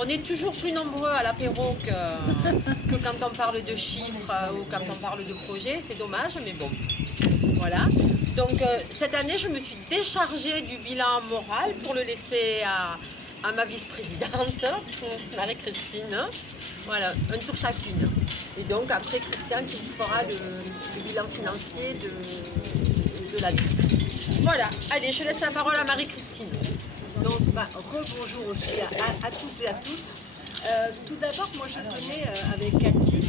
On est toujours plus nombreux à l'apéro que quand on parle de chiffres ou quand on parle de projets. C'est dommage, mais bon, voilà. Donc cette année, je me suis déchargée du bilan moral pour le laisser à ma vice-présidente, Marie-Christine. Voilà, un tour chacune. Et donc après, Christian qui fera le bilan financier de l'année. Voilà, allez, je laisse la parole à Marie-Christine. Donc, rebonjour aussi à toutes et à tous. Tout d'abord, moi je tenais avec Cathy,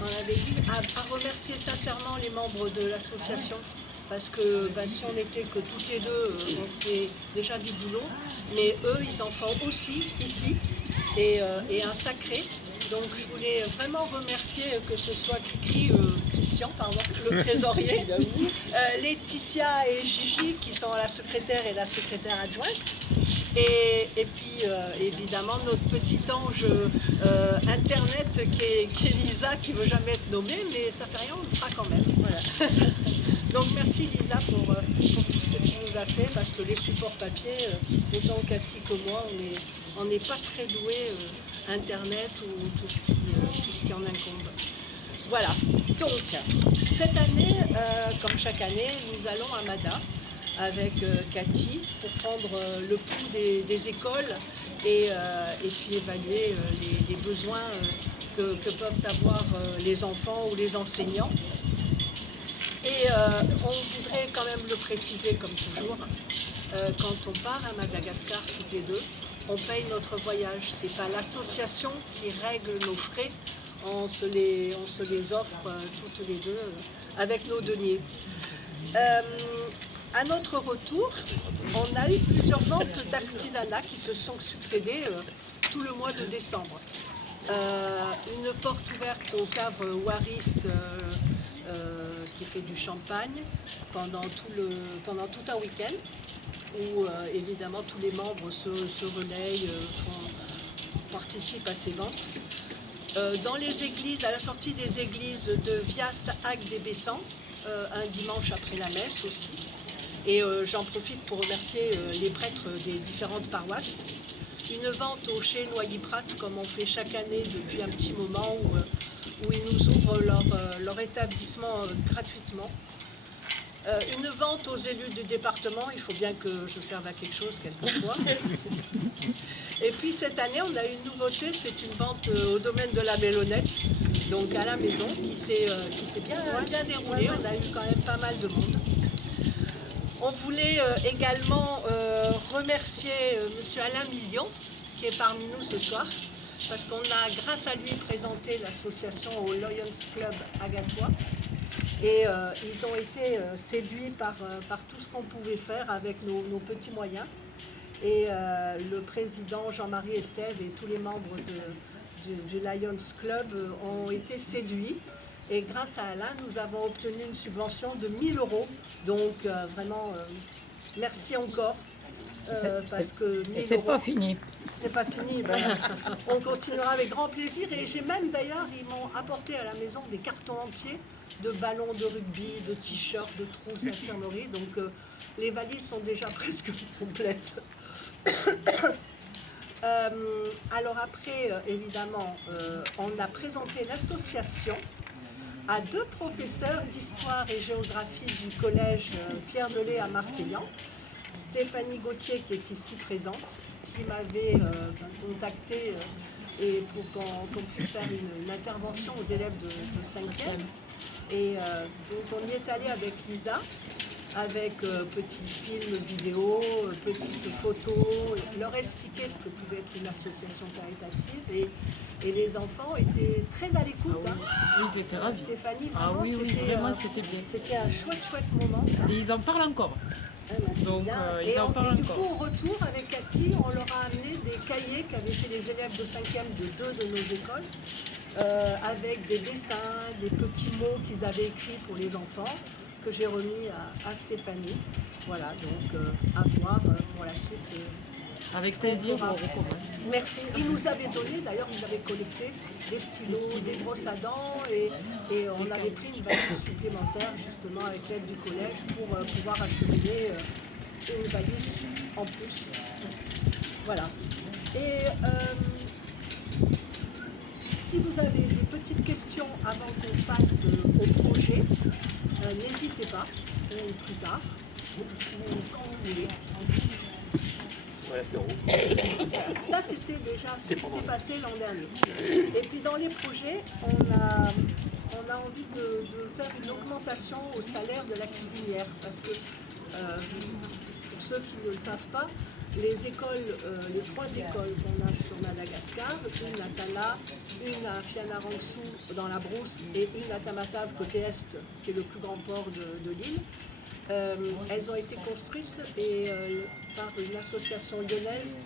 on avait dit, à remercier sincèrement les membres de l'association. Parce que si on n'était que toutes les deux, on fait déjà du boulot. Mais eux, ils en font aussi ici, et un sacré. Donc je voulais vraiment remercier que ce soit Christian, pardon, le trésorier, Laetitia et Gigi qui sont la secrétaire et la secrétaire adjointe. Et puis évidemment notre petit ange internet qui est Lisa, qui ne veut jamais être nommée, mais ça fait rien, on le fera quand même. Voilà. Donc merci Lisa pour tout ce que tu nous as fait, parce que les supports papier, autant Cathy que moi, on n'est pas très doués internet ou tout ce qui en incombe. Voilà, donc cette année, comme chaque année, nous allons à Mada avec Cathy pour prendre le pouls des écoles et puis évaluer les besoins que peuvent avoir les enfants ou les enseignants. Et on voudrait quand même le préciser comme toujours, quand on part à Madagascar toutes les deux, on paye notre voyage. Ce n'est pas l'association qui règle nos frais, on se les offre toutes les deux avec nos deniers. À notre retour, on a eu plusieurs ventes d'artisanat qui se sont succédées tout le mois de décembre. Une porte ouverte au cave Waris qui fait du champagne pendant tout un week-end, où évidemment tous les membres se relayent, participent à ces ventes. Dans les églises, à la sortie des églises de Vias, Agde et Bessan, un dimanche après la messe aussi. Et j'en profite pour remercier les prêtres des différentes paroisses. Une vente au chez Noyer-Prat, comme on fait chaque année depuis un petit moment, où ils nous ouvrent leur établissement gratuitement. Une vente aux élus du département, il faut bien que je serve à quelque chose quelquefois. Et puis cette année, on a eu une nouveauté, c'est une vente au domaine de la Mélonnette, donc à la maison, qui s'est bien déroulée. On a eu quand même pas mal de monde. On voulait également remercier M. Alain Million, qui est parmi nous ce soir, parce qu'on a, grâce à lui, présenté l'association au Lions Club Agatois. Et ils ont été séduits par tout ce qu'on pouvait faire avec nos petits moyens. Et le président Jean-Marie Estève et tous les membres du Lions Club ont été séduits. Et grâce à Alain, nous avons obtenu une subvention de 1 000 €. Donc vraiment, merci encore. Parce que c'est pas fini. C'est pas fini. Voilà. On continuera avec grand plaisir. Et j'ai même d'ailleurs, ils m'ont apporté à la maison des cartons entiers de ballons de rugby, de t-shirts, de trousses d'infirmerie. Donc les valises sont déjà presque complètes. Alors après, évidemment, on a présenté l'association à 2 professeurs d'histoire et géographie du collège Pierre Delay à Marseillan, Stéphanie Gauthier qui est ici présente, qui m'avait contacté et pour qu'on puisse faire une intervention aux élèves de 5e. Et donc on y est allé avec Lisa, avec petits films vidéo, petites photos, leur expliquer ce que pouvait être une association caritative. Et les enfants étaient très à l'écoute. Ah oui, ils étaient ravis. Stéphanie, vraiment, vraiment, c'était bien. C'était un chouette moment. Ça. Et ils en parlent encore. Donc, ils en parlent du encore. coup, au retour, avec Cathy, on leur a amené des cahiers qu'avaient fait les élèves de 5e de 2 de nos écoles, avec des dessins, des petits mots qu'ils avaient écrits pour les enfants, que j'ai remis à Stéphanie. Voilà, donc à voir pour la suite. Avec plaisir, on recommence. Merci. Ils nous avaient donné, d'ailleurs, ils avaient collecté des stylos, des brosses à dents et on avait pris une valise supplémentaire justement avec l'aide du collège pour pouvoir acheminer une valise en plus. Voilà. Et petites questions avant qu'on passe au projet, n'hésitez pas, ou plus tard, ou quand vous voulez. Ouais, l'apéro. Ça, c'était déjà ce qui s'est passé l'an dernier. Et puis dans les projets, on a envie de faire une augmentation au salaire de la cuisinière. Parce que, pour ceux qui ne le savent pas, les trois écoles qu'on a sur Madagascar, une à Tana, une à Fianarantsoa dans la Brousse et une à Tamatave côté Est, qui est le plus grand port de l'île, elles ont été construites par une association lyonnaise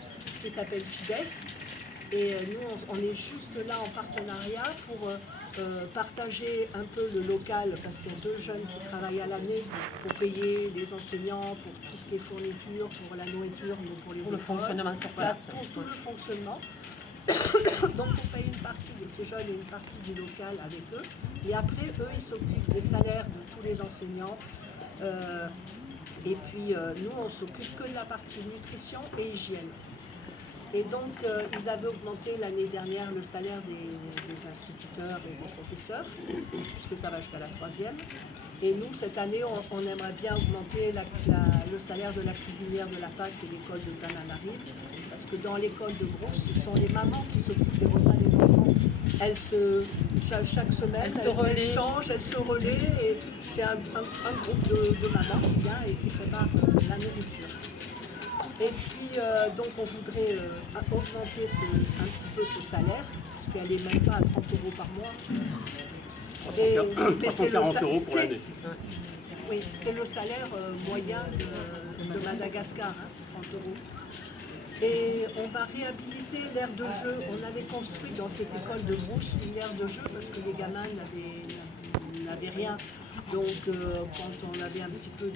qui s'appelle FIDES. Et nous, on est juste là en partenariat pour partager un peu le local, parce qu'il y a 2 jeunes qui travaillent à l'année pour payer les enseignants, pour tout ce qui est fourniture, pour la nourriture, mais pour les Pour le écoles. fonctionnement sur Voilà, place. pour tout le fonctionnement. Donc on paye une partie de ces jeunes et une partie du local avec eux. Et après, eux, ils s'occupent des salaires de tous les enseignants. Et puis nous, on s'occupe que de la partie nutrition et hygiène. Et donc, ils avaient augmenté l'année dernière le salaire des instituteurs et des professeurs, puisque ça va jusqu'à la 3e. Et nous, cette année, on aimerait bien augmenter le salaire de la cuisinière de la PAC et l'école de Tananarive, parce que dans l'école de Brousse, ce sont les mamans qui s'occupent des repas des enfants. Chaque semaine, elles changent, elles se relaient, et c'est un groupe de mamans qui vient et qui prépare la nourriture. Et puis, donc, on voudrait augmenter un petit peu ce salaire, parce qu'elle n'est même pas à 30 € par mois. 340 € pour l'année. Oui, c'est le salaire moyen de Madagascar, hein, 30 €. Et on va réhabiliter l'aire de jeu. On avait construit dans cette école de Brousse une aire de jeu parce que les gamins n'avaient rien. Donc, quand on avait un petit peu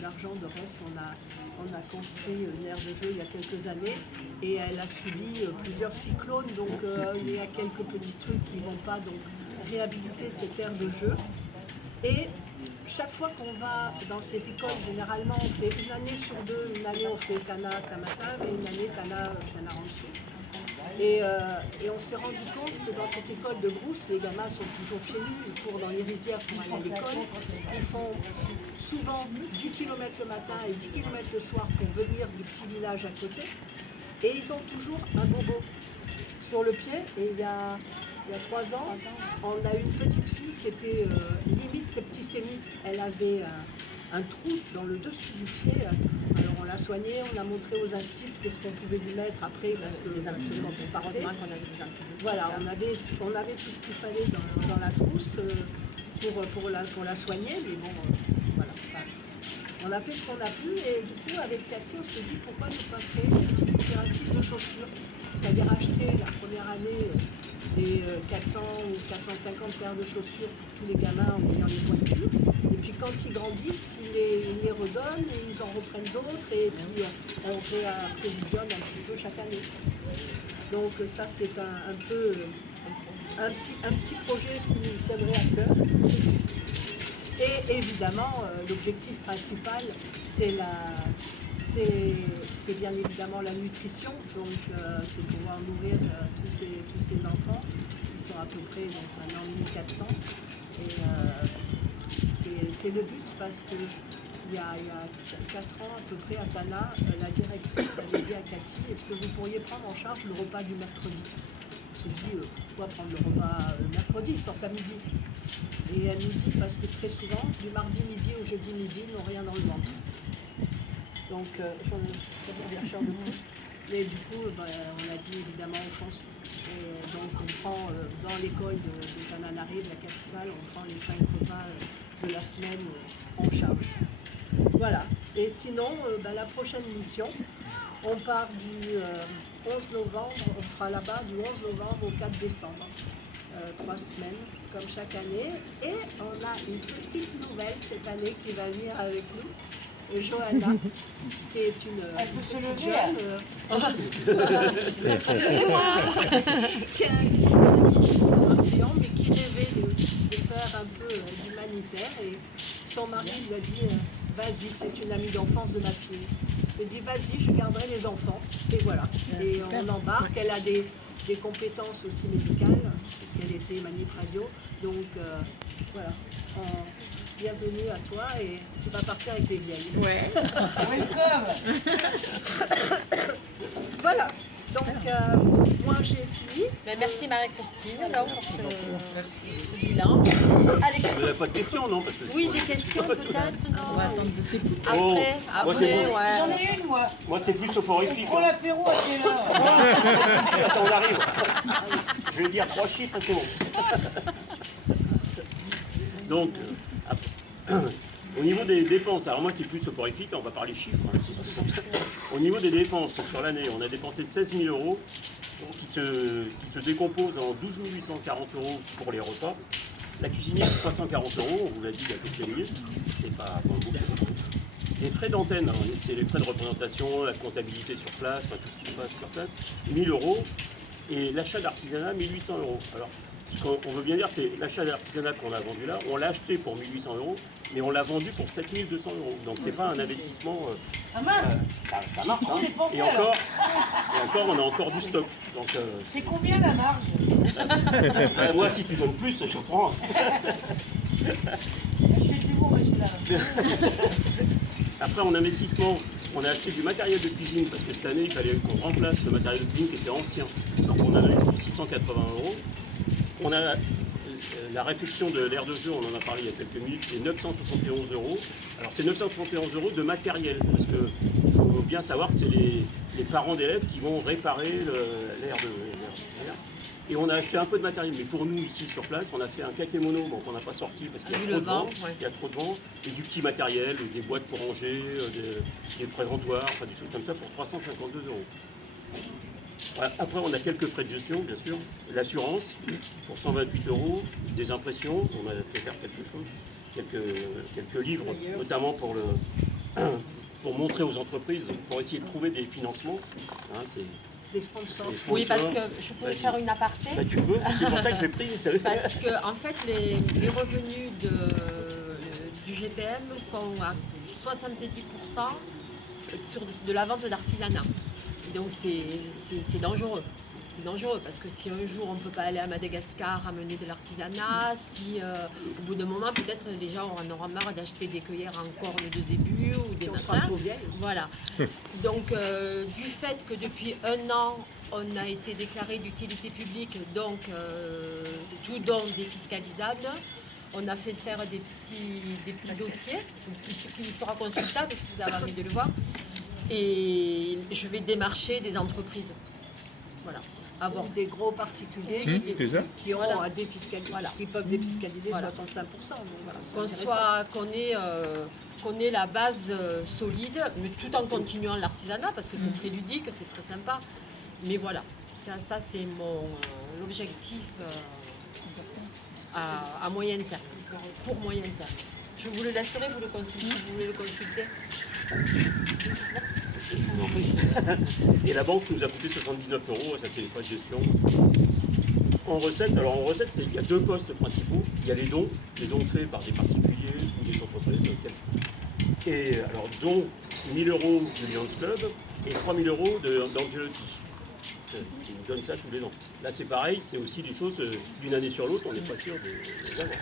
d'argent de reste, on a construit une aire de jeu il y a quelques années et elle a subi plusieurs cyclones, donc il y a quelques petits trucs qui ne vont pas, donc réhabiliter cette aire de jeu. Et chaque fois qu'on va dans cette école, généralement on fait une année sur 2, une année on fait Tana, Tamatave et une année Tana, Fianarantsoa. Et on s'est rendu compte que dans cette école de Brousse, les gamins sont toujours pieds nus, ils courent dans les rizières pour aller à l'école. Ils font souvent 10 km le matin et 10 km le soir pour venir du petit village à côté. Et ils ont toujours un bobo sur le pied. Et il y a 3 ans, on a une petite fille qui était limite septicémie. Elle avait un trou dans le dessus du pied. Alors on l'a soignée, on a montré aux instituts qu'est-ce qu'on pouvait lui mettre après, parce que les absolument heureusement qu'on avait des antibiotiques. Voilà, on avait tout ce qu'il fallait dans la trousse pour la soigner, mais bon, voilà. Enfin, on a fait ce qu'on a pu et du coup avec Cathy on s'est dit pourquoi ne pas créer une petite coopérative de chaussures, c'est-à-dire acheter la première année des 400 ou 450 paires de chaussures pour tous les gamins en ayant les pointures. Et puis quand ils grandissent, ils les redonnent et ils en reprennent d'autres et puis on prévisionne un petit peu chaque année. Donc ça c'est un petit projet qui nous tiendrait à cœur. Et évidemment, l'objectif principal, c'est bien évidemment la nutrition, donc c'est pouvoir nourrir tous ces enfants qui sont à peu près donc, 1 400 000. Et c'est le but parce que il y a 4 ans à peu près à Tana, la directrice avait dit à Cathy, est-ce que vous pourriez prendre en charge le repas du mercredi? On s'est dit, pourquoi prendre le repas le mercredi, ils sortent à midi. Et elle nous dit, parce que très souvent, du mardi midi au jeudi midi, ils n'ont rien dans le ventre. Donc, j'en de coup. Mais du coup, on a dit évidemment on fonce. Et donc on prend dans l'école de Tananarive, la capitale, on prend les 5 repas de la semaine en charge. Voilà. Et sinon, la prochaine mission, on part du 11 novembre, on sera là-bas du 11 novembre au 4 décembre. 3 semaines, comme chaque année. Et on a une petite nouvelle cette année qui va venir avec nous. Johanna, qui est une petite jeune, qui a un océan, mais qui rêvait de faire un peu d'humanitaire. Et son mari lui a dit vas-y, c'est une amie d'enfance de ma fille. Il dit vas-y, je garderai les enfants. Et voilà. Et on embarque. Elle a des compétences aussi médicales, puisqu'elle quel était Manip Radio. Donc voilà, bienvenue à toi et tu vas partir avec les vieilles. Ouais. Voilà, donc moi j'ai fini. Ben, merci Marie-Christine donc, pour ce bilan. Allez, Vous n'avez pas de questions, non? Parce que oui, des questions peut-être, non? On va attendre de t'écouter. Après, Oh, moi, c'est bon. ouais. J'en ai une, moi. Moi, c'est plus soporifique. Prends l'apéro à quelle heure? Attends, on arrive. Je vais dire 3 chiffres et c'est bon. Donc, au niveau des dépenses, alors moi c'est plus soporifique, on va parler chiffres. Hein, c'est surtout comme ça. Au niveau des dépenses sur l'année, on a dépensé 16 000 euros qui se décomposent en 12 840 euros pour les repas. La cuisinière 340 euros, on vous l'a dit il y a quelques minutes, c'est pas beaucoup. Les frais d'antenne, hein, c'est les frais de représentation, la comptabilité sur place, enfin, tout ce qui se passe sur place, 1000 euros. Et l'achat d'artisanat, 1800 euros. Alors, ce qu'on veut bien dire, c'est l'achat d'artisanat qu'on a vendu là, on l'a acheté pour 1800 euros, mais on l'a vendu pour 7200 euros. Donc c'est pas un investissement. Ah mince, Ça marche. trop Hein. dépensé, Et encore, on a encore du stock. Donc, c'est combien la marge? moi, si tu donnes plus, je prends. Je fais de l'humour, mais celui-là. Après, en investissement, on a acheté du matériel de cuisine parce que cette année, il fallait qu'on remplace le matériel de cuisine qui était ancien. Donc on en a eu pour 680 euros. On a la réfection de l'aire de jeu, on en a parlé il y a quelques minutes, c'est 971 euros. Alors c'est 971 euros de matériel, parce qu'il faut bien savoir que c'est les parents d'élèves qui vont réparer l'aire de l'air. Et on a acheté un peu de matériel, mais pour nous ici sur place, on a fait un kakémono, bon, qu'on n'a pas sorti parce qu'il y a trop de vent, il y a trop de vent, et du petit matériel, des boîtes pour ranger, des présentoirs, enfin des choses comme ça pour 352 euros. Voilà. Après, on a quelques frais de gestion, bien sûr, l'assurance pour 128 euros, des impressions, on a fait faire quelque chose, quelques livres, notamment pour montrer aux entreprises, pour essayer de trouver des financements. Hein, Des sponsors. Oui, parce que je peux faire une aparté. Bah, tu peux, c'est pour ça que je l'ai pris. Parce que en fait, les revenus du GPM sont à 70% de la vente d'artisanat. Donc c'est dangereux. C'est dangereux parce que si un jour on ne peut pas aller à Madagascar ramener de l'artisanat, si au bout d'un moment peut-être les gens en auront marre d'acheter des cueillères en corne de zébu ou des On sera machins. trop vieille. Voilà. Donc du fait que depuis 1 an on a été déclaré d'utilité publique, donc tout don défiscalisable. On a fait faire des petits dossiers qui sera consultable si vous avez envie de le voir. Et je vais démarcher des entreprises. Voilà. Avoir Des gros particuliers C'est ça. qui ont Voilà. à défiscaliser, Voilà. qui peuvent défiscaliser Voilà. 65%. Donc voilà, c'est intéressant. qu'on ait la base solide, mais tout en continuant l'artisanat parce que c'est très ludique, c'est très sympa. Mais voilà, ça c'est l'objectif à moyen terme, pour moyen terme. Je vous le laisserai, vous le consultez, si vous voulez le consulter. Et la banque nous a coûté 79 euros, ça c'est les frais de gestion. En recette, il y a 2 postes principaux. Il y a les dons faits par des particuliers ou des entreprises. Et alors dons 1000 euros de Lions Club et 3000 euros d'Angelotti. Ils nous donnent ça tous les ans. Là c'est pareil, c'est aussi des choses d'une année sur l'autre, on n'est pas sûr de les avoir.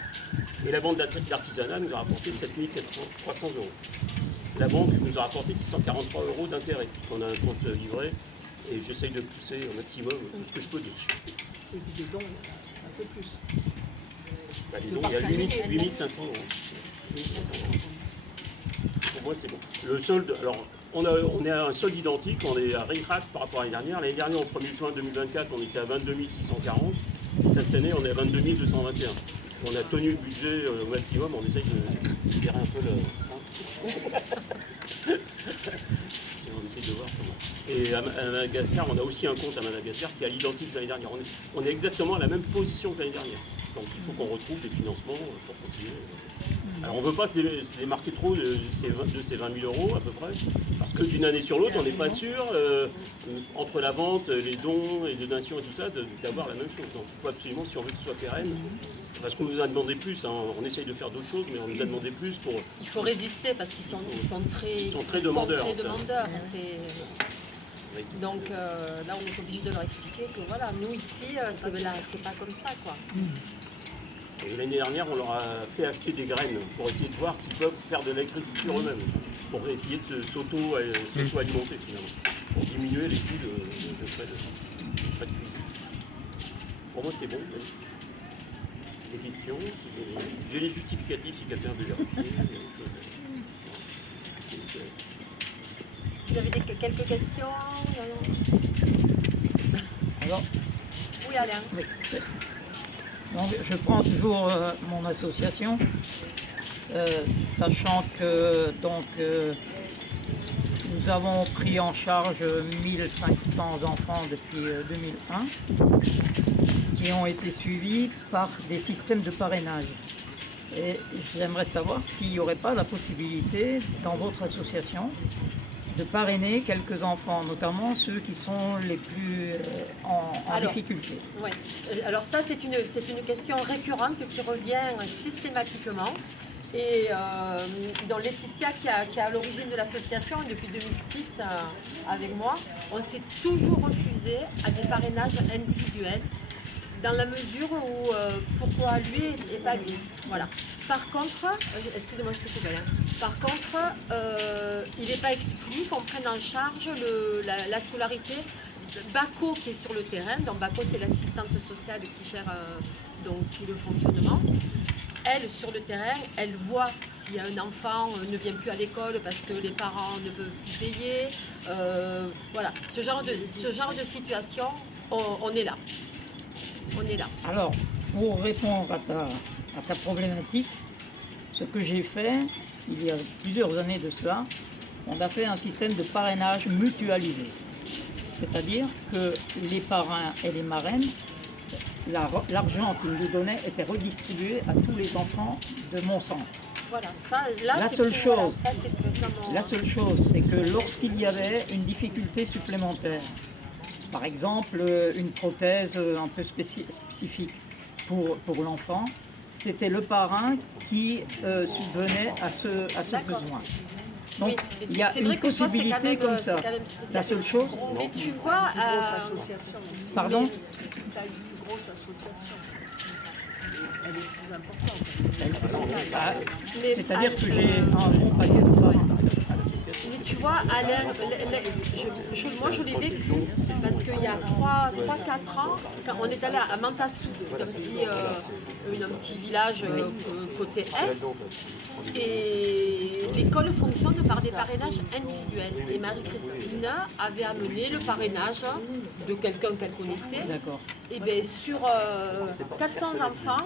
Et la vente d'artisanat nous a rapporté 7300 euros. La banque nous a rapporté 643 euros d'intérêt, puisqu'on a un compte livré et j'essaye de pousser au maximum tout ce que je peux dessus. Et puis des dons, un peu plus. Bah, les dons, il y a 8500 euros. Pour moi, c'est bon. Le solde, alors, on est à un solde identique, on est à ric-rac par rapport à l'année dernière. L'année dernière, au 1er juin 2024, on était à 22 640. Et cette année, on est à 22 221. On a tenu le budget au maximum, on essaye de tirer un peu le... Et on essaye de voir comment. Et à Madagascar, on a aussi un compte à Madagascar qui est à l'identique de l'année dernière. On est exactement à la même position que l'année dernière. Donc il faut qu'on retrouve des financements pour continuer. Alors on ne veut pas se démarquer trop de ces 20 000 euros à peu près, parce que d'une année sur l'autre, on n'est pas sûr, entre la vente, les dons, les donations et tout ça, d'avoir la même chose. Donc il faut absolument, si on veut que ce soit pérenne, parce qu'on nous a demandé plus, hein, on essaye de faire d'autres choses, mais on nous a demandé plus pour... Il faut résister parce qu'ils sont très demandeurs. demandeurs. Oui. Donc là, on est obligé de leur expliquer que voilà, nous ici, c'est pas comme ça, quoi. Et l'année dernière, on leur a fait acheter des graines pour essayer de voir s'ils peuvent faire de l'agriculture eux-mêmes, pour essayer de s'auto-alimenter finalement, pour diminuer les coûts de frais de cuisine. Pour moi, c'est bon. Même. Des questions, j'ai les justificatifs si quelqu'un veut vérifier. Vous avez quelques questions? Alors, Oui, Alain. oui. Donc, je prends toujours mon association, sachant que donc, nous avons pris en charge 1500 enfants depuis 2001 qui ont été suivis par des systèmes de parrainage. Et j'aimerais savoir s'il n'y aurait pas la possibilité dans votre association de parrainer quelques enfants, notamment ceux qui sont les plus en difficulté. Ouais. Alors ça, c'est une question récurrente qui revient systématiquement. Et dans Laetitia, qui est à l'origine de l'association depuis 2006 avec moi, on s'est toujours refusé à des parrainages individuels, dans la mesure où pourquoi lui et pas lui. Voilà. Par contre, excusez-moi, je te coupe, Alain. Par contre, il n'est pas exclu qu'on prenne en charge la scolarité de Bako qui est sur le terrain. Donc Bako, c'est l'assistante sociale qui gère donc, tout le fonctionnement. Elle, sur le terrain, elle voit si un enfant ne vient plus à l'école parce que les parents ne peuvent plus payer. Voilà, ce genre de situation, on est là. On est là. Alors, pour répondre à ta problématique, ce que j'ai fait, il y a plusieurs années de cela, on a fait un système de parrainage mutualisé. C'est-à-dire que les parrains et les marraines, l'argent qu'ils nous donnaient était redistribué à tous les enfants de mon sens. Voilà, ça, là, La c'est seule plus- chose, voilà, ça, c'est vraiment- La seule chose, c'est que lorsqu'il y avait une difficulté supplémentaire, par exemple une prothèse un peu spécifique pour l'enfant, c'était le parrain qui subvenait à ce D'accord. besoin. Donc Oui, il y a c'est vrai une que toi, c'est possibilité quand même, comme c'est ça. quand même La seule chose, Mais tu vois, Une grosse association aussi. pardon, Tu as une plus grosse association. Elle est plus importante. Ah, mais- c'est-à-dire que ah, j'ai un bon paquet de parrains. Mais tu vois, Alain, moi je l'ai vécu parce qu'il y a 3-4 ans, quand on est allé à Mantassou, c'est un petit village côté est, et l'école fonctionne par des parrainages individuels. Et Marie-Christine avait amené le parrainage de quelqu'un qu'elle connaissait. D'accord. Et bien sur 400 enfants,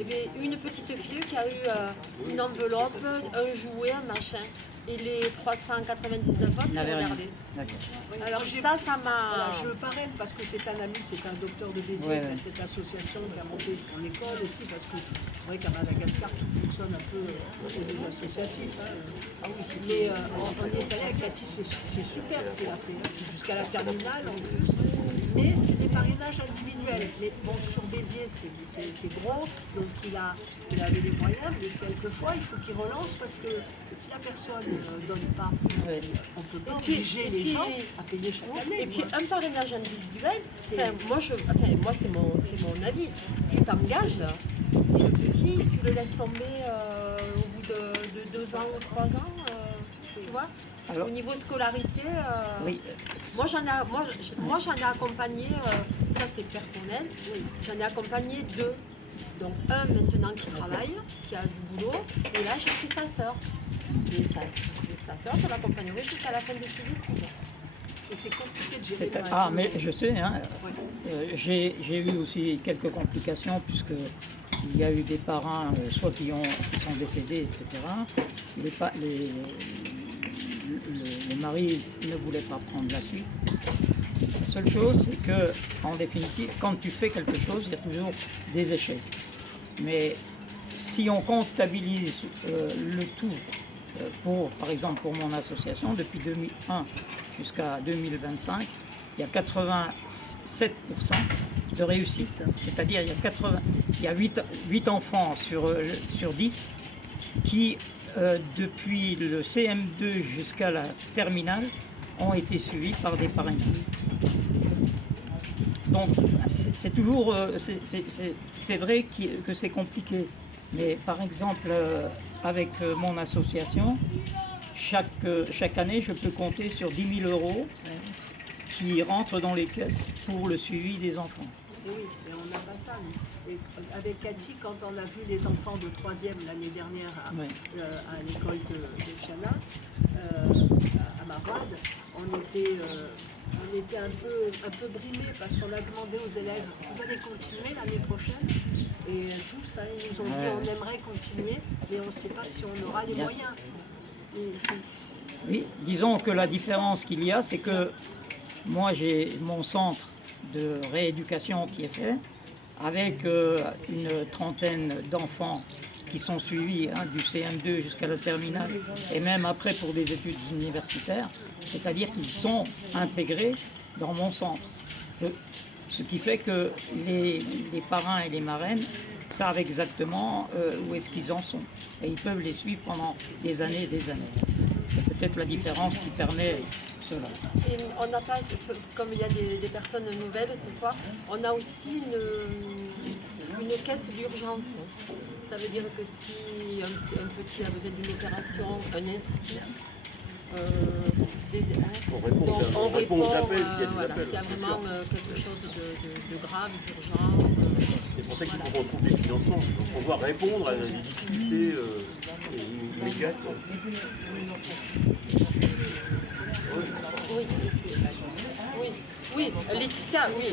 et bien, une petite fille qui a eu une enveloppe, un jouet, un machin. Et les 399 autres qui ont N'avait rien. regardé. D'accord. Alors Moi, j'ai- ça Voilà, m'a... je le parraine parce que c'est un ami, c'est un docteur de Béziers, Ouais, qui a ouais. cette association qui a monté son école aussi, parce que c'est vrai qu'à Madagascar, tout fonctionne un peu au niveau associatif. Hein. Mais on est allé avec Baptiste, c'est super ce qu'il a fait, hein, jusqu'à la terminale en plus. Mais c'est des parrainages individuels. Mais bon, sur Béziers, c'est gros, donc il avait les moyens, mais quelquefois, il faut qu'il relance parce que si la personne ne donne pas, Ouais. on ne peut pas Et puis- obliger et les puis- gens à payer chaque année. Et puis quoi. un parrainage individuel, C'est- moi c'est mon avis. Tu t'engages et le petit, tu le laisses tomber au bout de 2 ans ou 3 ans, tu vois. Alors- Au niveau scolarité, Oui. moi j'en ai accompagné, ça c'est personnel, j'en ai accompagné 2. Donc un maintenant qui travaille, qui a du boulot, et là j'ai pris sa sœur. Et sa sœur, je l'accompagnerai jusqu'à la fin de ses études. Et c'est compliqué de gérer. Ah, mais je sais, hein, Ouais. j'ai eu aussi quelques complications puisque il y a eu des parrains, soit qui sont décédés, etc. Les maris ne voulaient pas prendre la suite. La seule chose, c'est que, en définitive, quand tu fais quelque chose, il y a toujours des échecs. Mais si on comptabilise le tout, par exemple pour mon association, depuis 2001 jusqu'à 2025, il y a 87% de réussite. C'est-à-dire il y a 8 enfants sur 10 qui, depuis le CM2 jusqu'à la terminale, ont été suivis par des parrainages. Donc c'est toujours, c'est vrai que c'est compliqué, mais par exemple avec mon association, chaque année je peux compter sur 10 000 € qui rentrent dans les caisses pour le suivi des enfants. Et oui, et on n'a pas ça. Nous. Et avec Cathy, quand on a vu les enfants de 3e l'année dernière à l'école de Fiana, à Marade, on était un peu brimés parce qu'on a demandé aux élèves, vous allez continuer l'année prochaine? Et tous, ils nous ont dit, on aimerait continuer, mais on ne sait pas si on aura les moyens. Oui, disons que la différence qu'il y a, c'est que moi j'ai mon centre de rééducation qui est fait, avec une trentaine d'enfants qui sont suivis du CM2 jusqu'à la terminale, et même après pour des études universitaires, c'est-à-dire qu'ils sont intégrés dans mon centre. Ce qui fait que les parrains et les marraines savent exactement où est-ce qu'ils en sont. Et ils peuvent les suivre pendant des années et des années. C'est peut-être la différence qui permet cela. Et on n'a pas, comme il y a des personnes nouvelles ce soir, on a aussi une caisse d'urgence. Ça veut dire que si un petit a besoin d'une opération, un instinct, on répond aux appels s'il y a des voilà, appels. s'il y a vraiment quelque chose de grave, d'urgent. C'est pour ça qu'il faut qu'on trouve des financements, pour pouvoir répondre à des difficultés immédiates. Oui, Laetitia, oui,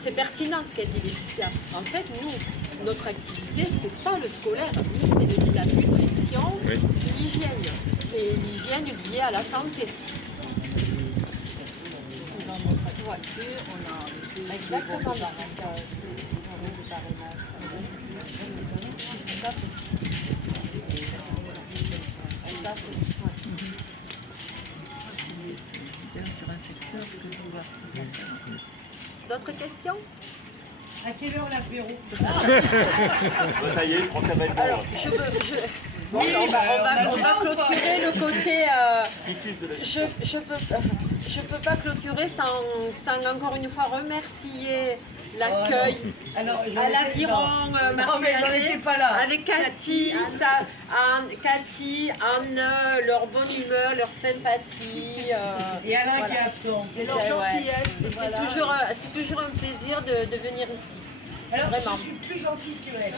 c'est pertinent ce qu'a dit Laetitia. En fait, nous, notre activité, c'est pas le scolaire, nous, c'est la nutrition, l'hygiène, et l'hygiène liée à la santé. Dans notre voiture, on a Exactement, Laetitia. D'autres questions? À quelle heure l'apéro? Ça y est, je crois que ça va être bon. Alors, on va clôturer le côté. Je peux pas clôturer sans encore une fois remercier l'accueil à l'Aviron Marseillais avec Cathy, Anne, leur bonne humeur, leur sympathie. Et Alain qui est absent. C'est leur gentillesse. C'est toujours un plaisir de venir ici. Alors, Vraiment. je suis plus gentille qu'elle.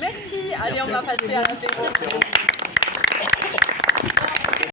Merci. Allez, on va passer à l'apéro.